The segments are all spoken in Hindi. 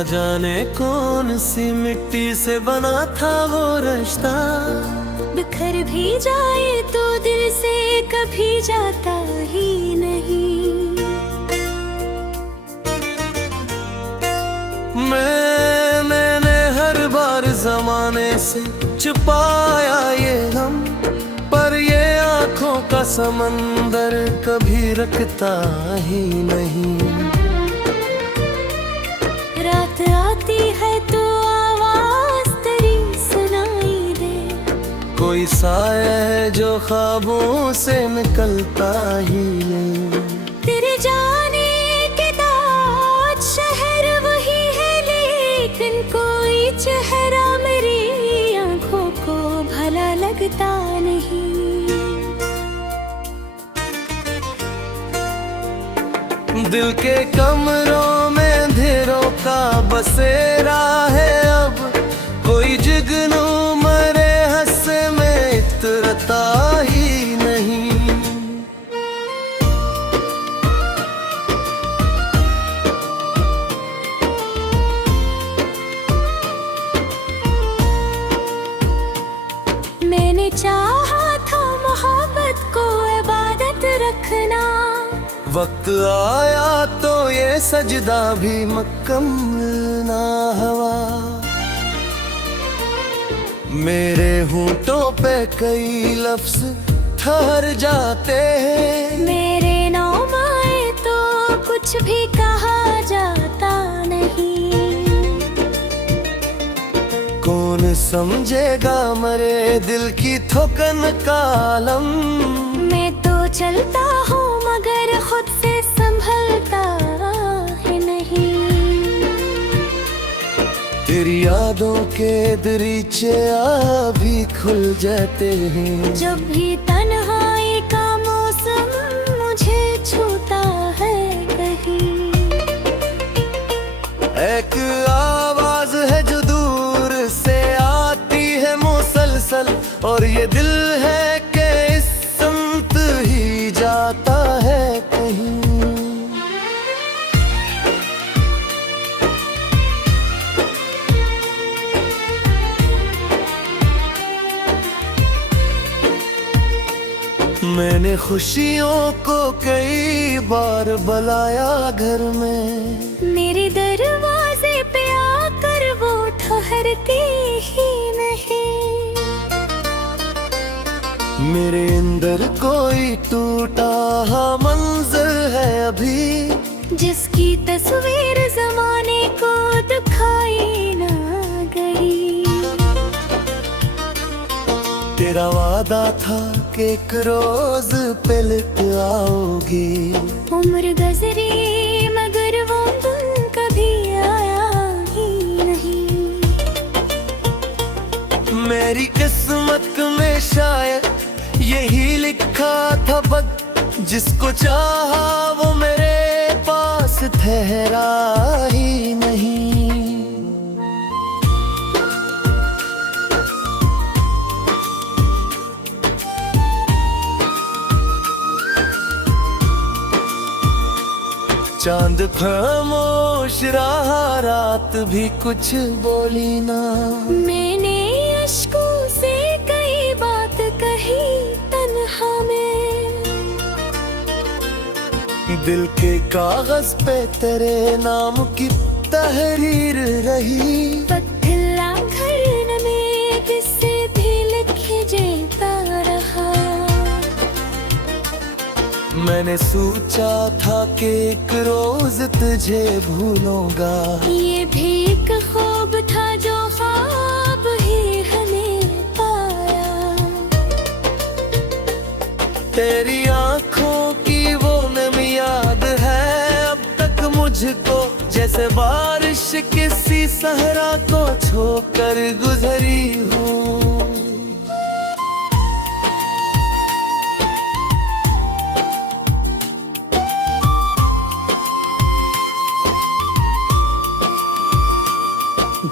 न जाने कौन सी मिट्टी से बना था वो रिश्ता। बिखर भी जाए तो दिल से कभी जाता ही नहीं। मैंने हर बार जमाने से छुपाया ये गम, पर ये आँखों का समंदर कभी रखता ही नहीं। रात आती है तो आवाज तेरी सुनाई दे, कोई साया है जो ख्वाबों से निकलता ही नहीं। तेरे जाने के बाद शहर वही है, लेकिन कोई चेहरा मेरी आंखों को भला लगता नहीं। दिल के कमरों में अंधेरों का बसेरा है अब, कोई जुगनू मरे हंसे में इतरता ही नहीं। मैंने चाहा था मोहब्बत को इबादत रखना, वक्त आया तो ये सजदा भी मुकम्मल ना हुआ। मेरे होंठों पे कई लफ्ज ठहर जाते हैं, मेरे नाम आए तो कुछ भी कहा जाता नहीं। कौन समझेगा मरे दिल की थोकन का आलम। मैं तो चलता हूँ मगर खुद से संभलता है नहीं। तेरी यादों के दरीचे भी खुल जाते हैं, जब भी तन्हाई का मौसम मुझे छूता है कहीं। एक आवाज है जो दूर से आती है मुसलसल, और ये दिल है कि इस संत ही जाता है कहीं। मैंने खुशियों को कई बार बुलाया घर में, मेरे दरवाजे पे आकर वो ठहरती ही नहीं। मेरे अंदर कोई टूटा मंजर है अभी, जिसकी तस्वीर जमाने को दिखाई ना गई। तेरा वादा था कि एक रोज पे लौट आओगी। उम्र गुजरी मगर वो दिन कभी आया ही नहीं। मेरी किस्मत में शायद यही लिखा था बद, जिसको चाहा वो मेरे पास ठहरा ही नहीं। चांद खामोश रहा, रात भी कुछ बोली ना। मैंने अश्कों से कई बात कही तन्हा में, दिल के कागज पे तेरे नाम की तहरीर रही। पत्थला घर में किससे भी लिखे जेता रहा। मैंने सोचा था कि एक रोज तुझे भूलूंगा, ये भी एक ख्वाब था जो ख्वाब ही हमें पाया। तेरी आंखों की वो नमी याद है अब तक मुझको, जैसे बारिश किसी सहरा को छोकर गुजरी हूँ।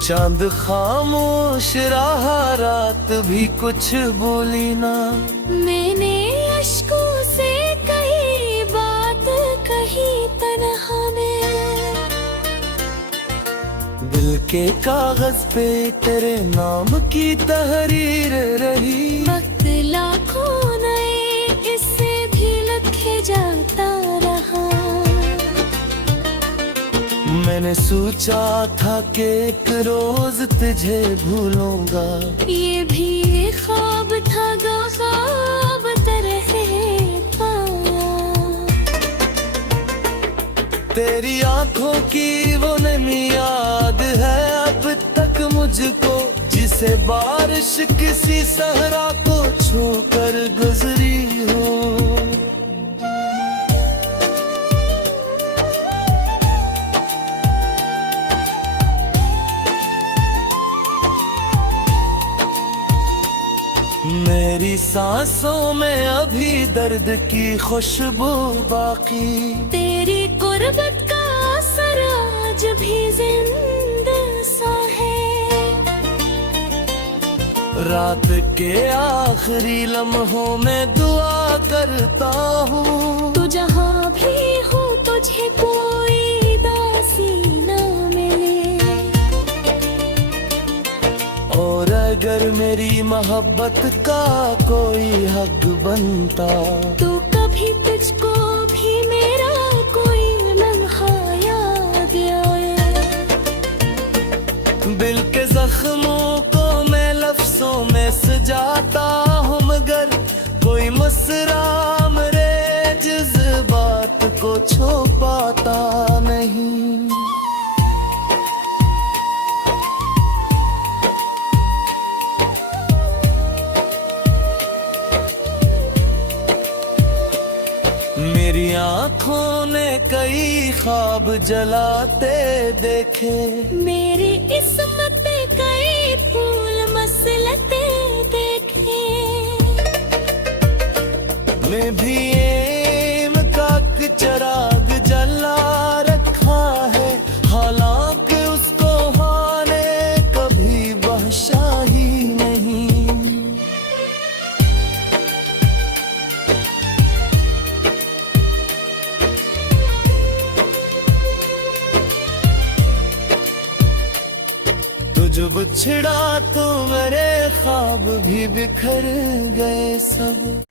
चांद खामोश रहा, रात भी कुछ बोली ना। मैंने अश्कों से कई बात कही तन्हा में, के कागज पे तेरे नाम की तहरीर रही। वक्त लाखों नए इससे भी लिखे जाता रहा। मैंने सोचा था कि एक रोज तुझे भूलूंगा, ये भी एक ख्वाब था जो ख्वाब तरह पाया। तेरी आंखों की वो नमी याद है अब तक मुझको, जिसे बारिश किसी सहरा को छू कर गुजरी हो। मेरी सांसों में अभी दर्द की खुशबू बाकी, तेरी गुर्बत का असर आज भी जिंदा सा है। रात के आखिरी लम्हों में दुआ करता हूँ, तू जहाँ भी हो तुझे कोई दासी ना मिले। और अगर मेरी मोहब्बत का कोई हक बनता, तू कभी तुझको भी मेरा कोई लम्हा याद आए। दिल के जख्मों को मैं लफ्जों में सजाता हूँ, मगर कोई मुस्रा मेरे जज्बात को छुपाता नहीं। मेरी आँखों ने कई ख्वाब जलाते देखे, मेरी इस्मत पे कई फूल मसलते देखे। मैं भी एम का चिराग जला रखा है, हालांकि उसको हाने कभी बख्शा ही नहीं। जब छिड़ा तो मेरे ख्वाब भी बिखर गए सब।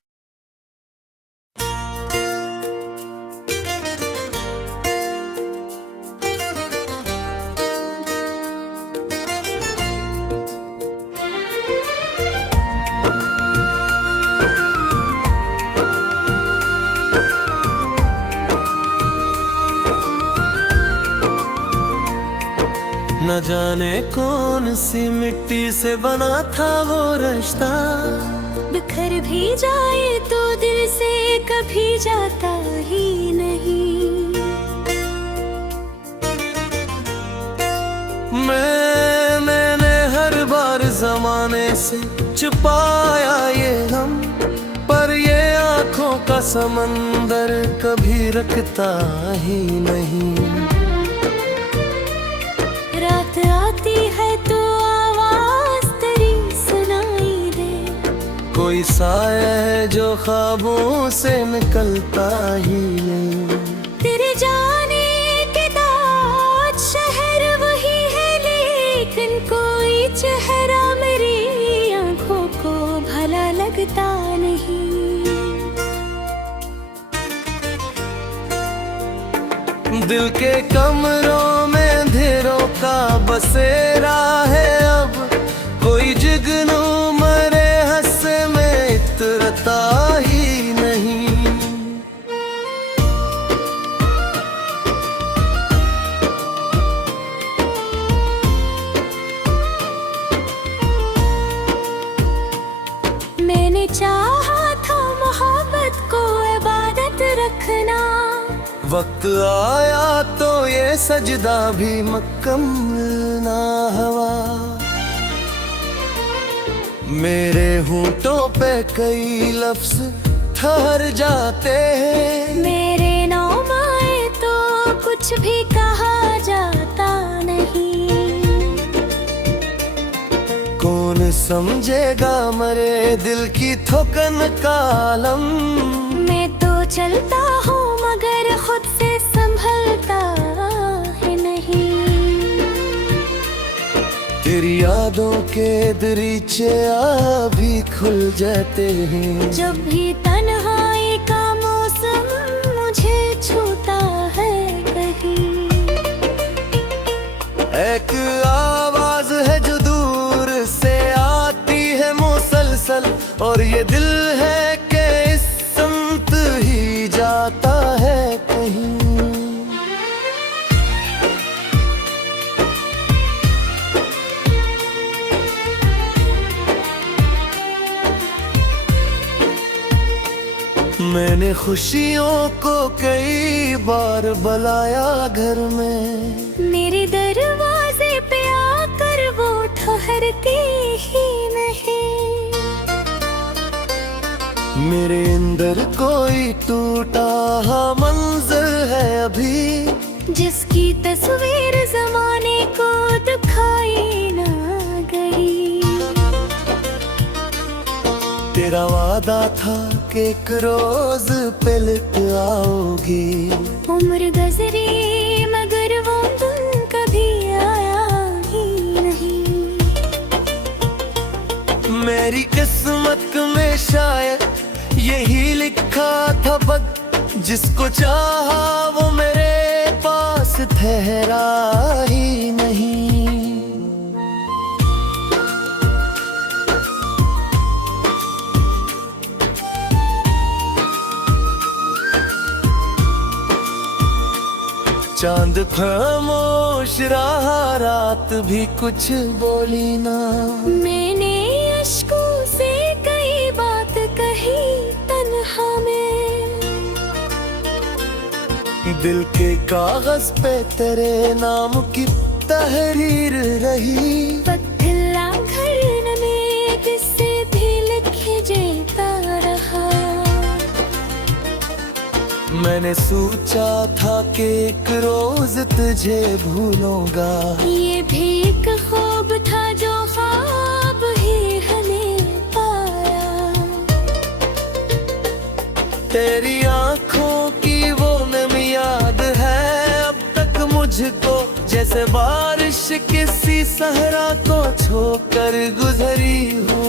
न जाने कौन सी मिट्टी से बना था वो रिश्ता, बिखर भी जाए तो दिल से कभी जाता ही नहीं। मैंने हर बार जमाने से छुपाया ये गम, पर ये आंखों का समंदर कभी रखता ही नहीं। रात आती है तो आवाज तेरी सुनाई दे, कोई साया है जो ख्वाबों से निकलता ही नहीं। तेरे जाने के बाद शहर वही है, लेकिन कोई चेहरा मेरी आंखों को भला लगता नहीं। दिल के कमरों में अंधेरों का बसेरा है अब, कोई जुगनू मरे हंसे में इतरता ही नहीं। मैंने चाहा था मोहब्बत को इबादत रखना, वक्त आया तो ये सजदा भी मुकम्मल ना हुआ। मेरे होंठों पे कई लफ्ज ठहर जाते हैं, मेरे नाम आए तो कुछ भी कहा जाता नहीं। कौन समझेगा मरे दिल की थोकन का आलम, मैं तो चलता हूँ मगर खुद से संभलता है नहीं। तेरी यादों के दरीचे अभी खुल जाते हैं। जब भी तन्हाई का मौसम मुझे छूता है कहीं, एक आवाज है जो दूर से आती है मुसलसल, और ये दिल है कि इस संत ही जाता है कहीं। मैंने खुशियों को कई बार बुलाया घर में, मेरे दरवाजे पे आकर वो ठहरती ही नहीं। मेरे अंदर कोई टूटा मंजर है अभी, जिसकी तस्वीर जमाने को दिखाई ना गई। तेरा वादा था कि एक रोज पलट आओगी। उम्र गुजरी मगर वो दिन कभी आया ही नहीं। मेरी किस्मत में शायद यही लिखा था बद, जिसको चाहा वो मेरे पास ठहरा ही नहीं। चांद खामोश रहा, रात भी कुछ बोली ना। मैंने अश्कों से कई बात कही तन्हा में, दिल के कागज पे तेरे नाम की तहरीर रही। पत्थला घर में किससे भी लिखे जेता रहा। मैंने सोचा था कि एक रोज तुझे भूलूंगा, ये भी एक ख्वाब था जो ख्वाब ही हमें पाया। तेरी आंखों की वो नमी याद है अब तक मुझको, जैसे बारिश किसी सहरा को छोकर गुजरी हूँ।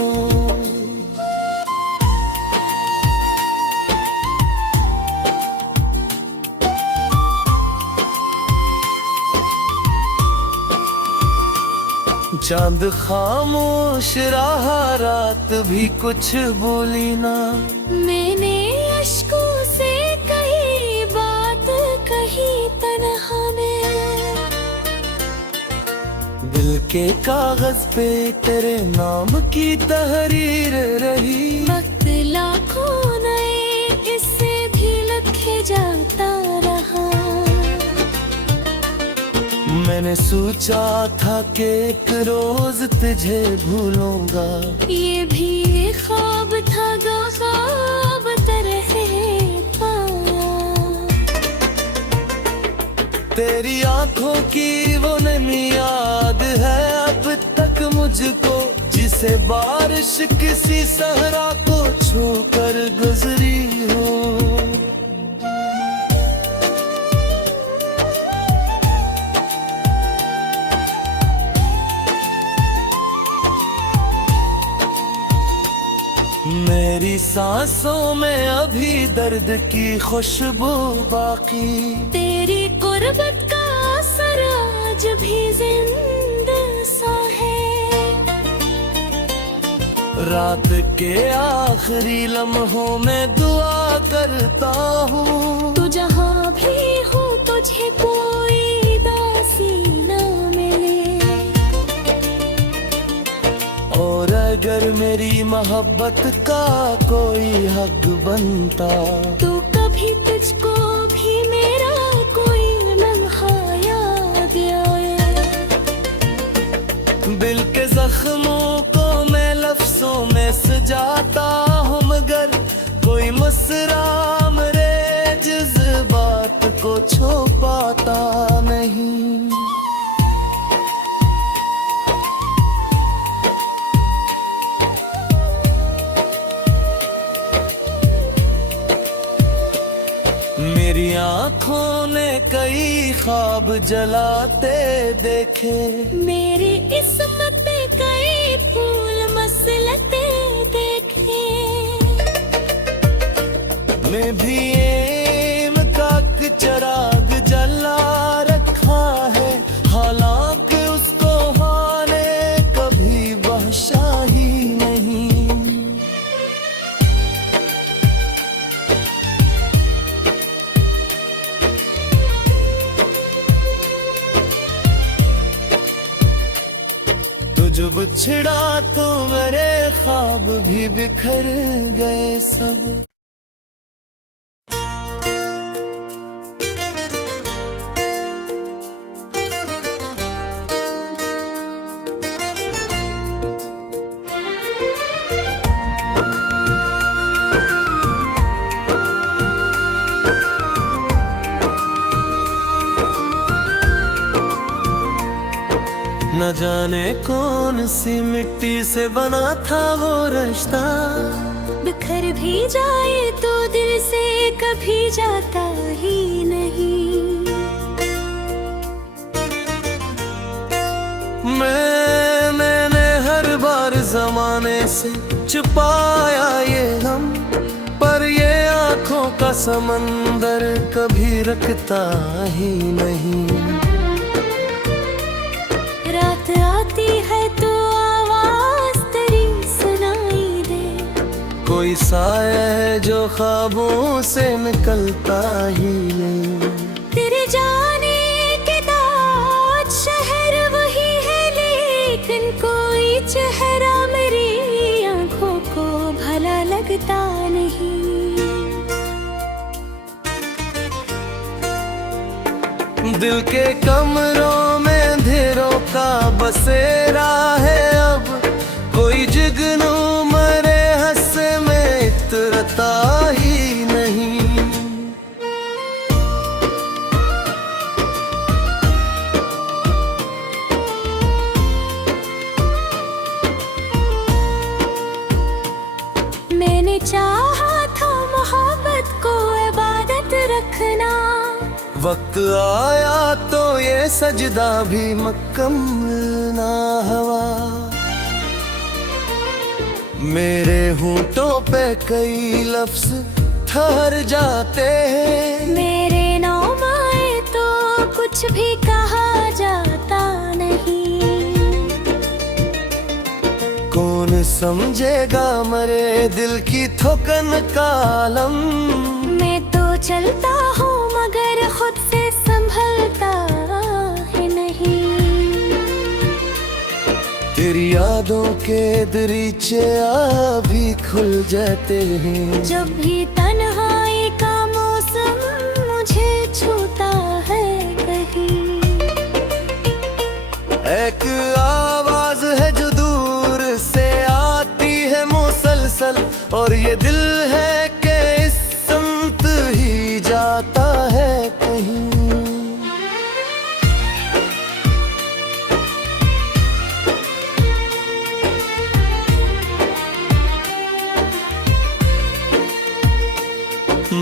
चांद खामोश रहा, रात भी कुछ बोली ना। मैंने अश्कों से कई बात कही तन्हा में, दिल के कागज पे तेरे नाम की तहरीर रही। वक्त लाखों नए इससे भी लिखे जाता रहा। मैंने सोचा था कि एक रोज तुझे भूलूंगा, ये भी ख्वाब था जो ख्वाब तरह पाया। तेरी आंखों की वो नमी याद है अब तक मुझको, जिसे बारिश किसी सहरा को छूकर गुजरी हो। मेरी सांसों में अभी दर्द की खुशबू बाकी, तेरी कुर्बत का असर आज भी जिंदा सा है। रात के आखिरी लम्हों में दुआ करता हूँ, तू जहाँ भी हो तुझे कोई दासी ना मिले। और अगर मेरी मोहब्बत का कोई हक बनता, तो कभी तुझको भी मेरा कोई लम्हा याद आए। दिल के जख्मों को मैं लफ्जों में सजाता हूँ, मगर कोई मुस्रा मेरे जज्बात को छुपाता नहीं। मेरी आँखों ने कई ख्वाब जलाते देखे, मेरी इस्मत मैं भी एम का चिराग जला रखा है, हालांकि उसको हाने कभी बख्शा ही नहीं। जब छिड़ा तो मेरे ख्वाब भी बिखर गए सब। न जाने कौन सी मिट्टी से बना था वो रिश्ता, बिखर भी जाए तो दिल से कभी जाता ही नहीं। मैंने हर बार जमाने से छुपाया ये गम, पर ये आंखों का समंदर कभी रखता ही नहीं। रात आती है तो आवाज तेरी सुनाई दे, कोई साया है जो ख्वाबों से निकलता ही नहीं। तेरे जाने के बाद शहर वही है, लेकिन कोई चेहरा मेरी आंखों को भला लगता नहीं। दिल के कमरों में अंधेरों का बसेरा है अब, कोई जुगनू मरे हंसे में इतरता ही नहीं। मैंने चाहा था मोहब्बत को इबादत रखना, वक्त आया तो ये सजदा भी मुकम्मल ना हुआ। मेरे होंठों पे कई लफ्ज ठहर जाते हैं, मेरे नाम आए तो कुछ भी कहा जाता नहीं। कौन समझेगा मरे दिल की थोकन का आलम, मैं तो चलता हूँ मगर खुद से संभलता है नहीं। तेरी यादों के दरीचे अभी खुल जाते हैं, जब भी तन्हाई का मौसम मुझे छूता है कहीं। एक आवाज है जो दूर से आती है मुसलसल, और ये दिल है कि इस संत ही जाता है कहीं।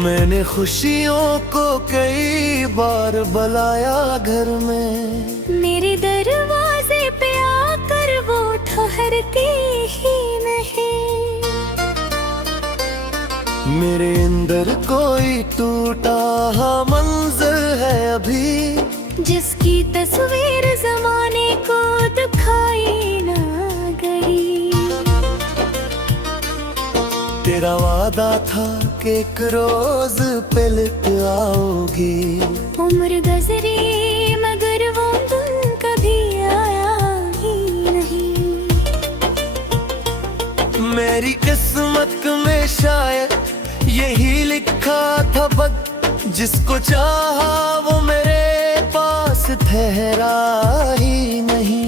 मैंने खुशियों को कई बार बुलाया घर में, मेरे दरवाजे पे आकर वो ठहरती ही नहीं। मेरे अंदर कोई टूटा मंजर है अभी, जिसकी तस्वीर जमाने को दिखाई ना गई। तेरा वादा था कि एक रोज पलट आओगी, उम्र गुजरी मगर वो दिन कभी आया ही नहीं। मेरी किस्मत में शायद यही लिखा था बद, जिसको चाहा वो मेरे पास ठहरा ही नहीं।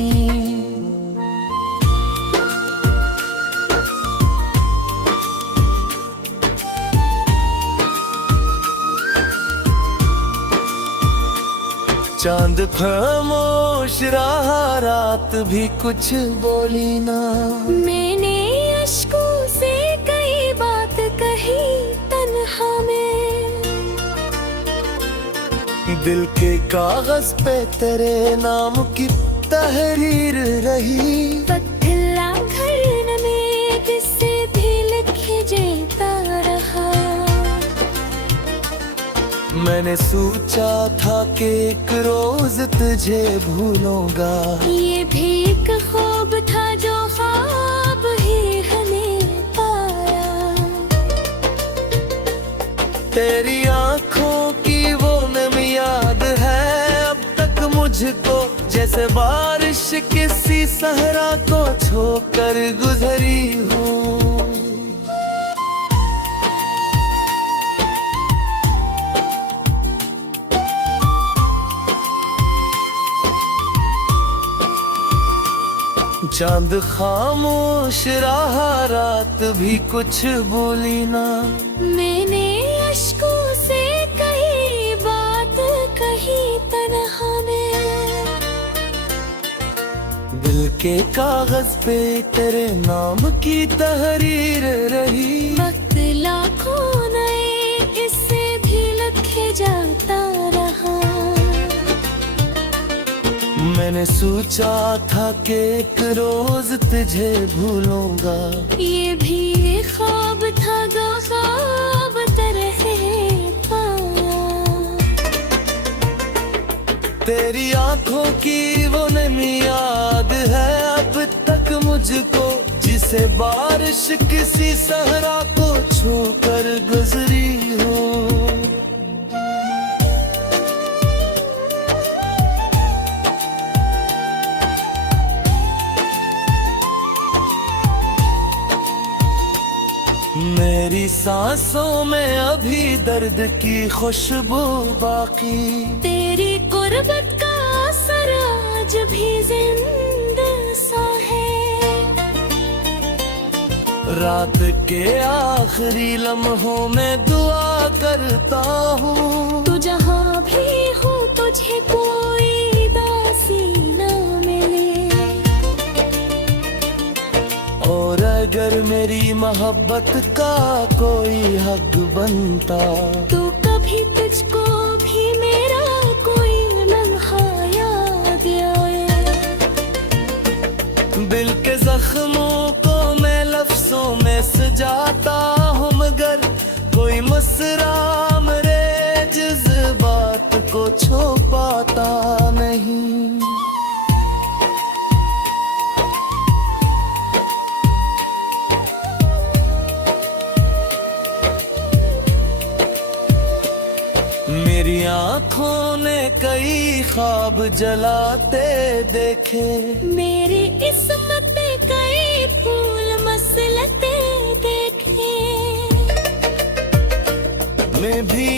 चांद खामोश रहा, रात भी कुछ बोली ना। मैंने अश्कों से कई बात कही तन्हा में, दिल के कागज पे तेरे नाम की तहरीर रही। पत्थर घर में किससे भी लिख मैंने सोचा था कि एक रोज तुझे भूलूंगा। ये भी एक ख्वाब था जो ख्वाब ही हमें पाया। तेरी आंखों की वो नमी याद है अब तक मुझको, जैसे बारिश किसी सहरा को छोकर गुजरी हूँ। चांद खामोश रहा, रात भी कुछ बोली ना। मैंने अश्कों से कही बात कही तन्हा में। दिल के कागज पे तेरे नाम की तहरीर रही। वक्त लाखों नए इससे भी लिखे जाता रहा। मैंने सोचा था कि एक रोज तुझे भूलूंगा। ये भी एक ख्वाब था जो ख्वाब तरह पाया। तेरी आंखों की वो नमी याद है अब तक मुझको, जिसे बारिश किसी सहरा को छूकर गुजरी हो। मेरी सांसों में अभी दर्द की खुशबू बाकी। तेरी गुर्बत का असर आज भी जिंदा सा है। रात के आखिरी लम्हों में दुआ करता हूँ, तू जहाँ भी हो तुझे कोई दासी ना मिले। और अगर मेरी मोहब्बत का कोई हक बनता, तो कभी तुझको भी मेरा कोई लम्हा याद आए। दिल के जख्मों को मैं लफ्जों में सजाता हूँ, मगर कोई मसरा मेरे जज्बात को छुपाता नहीं। मेरी आँखों ने कई ख्वाब जलाते देखे। मेरी किस्मत में कई फूल मसलते देखे। मैं भी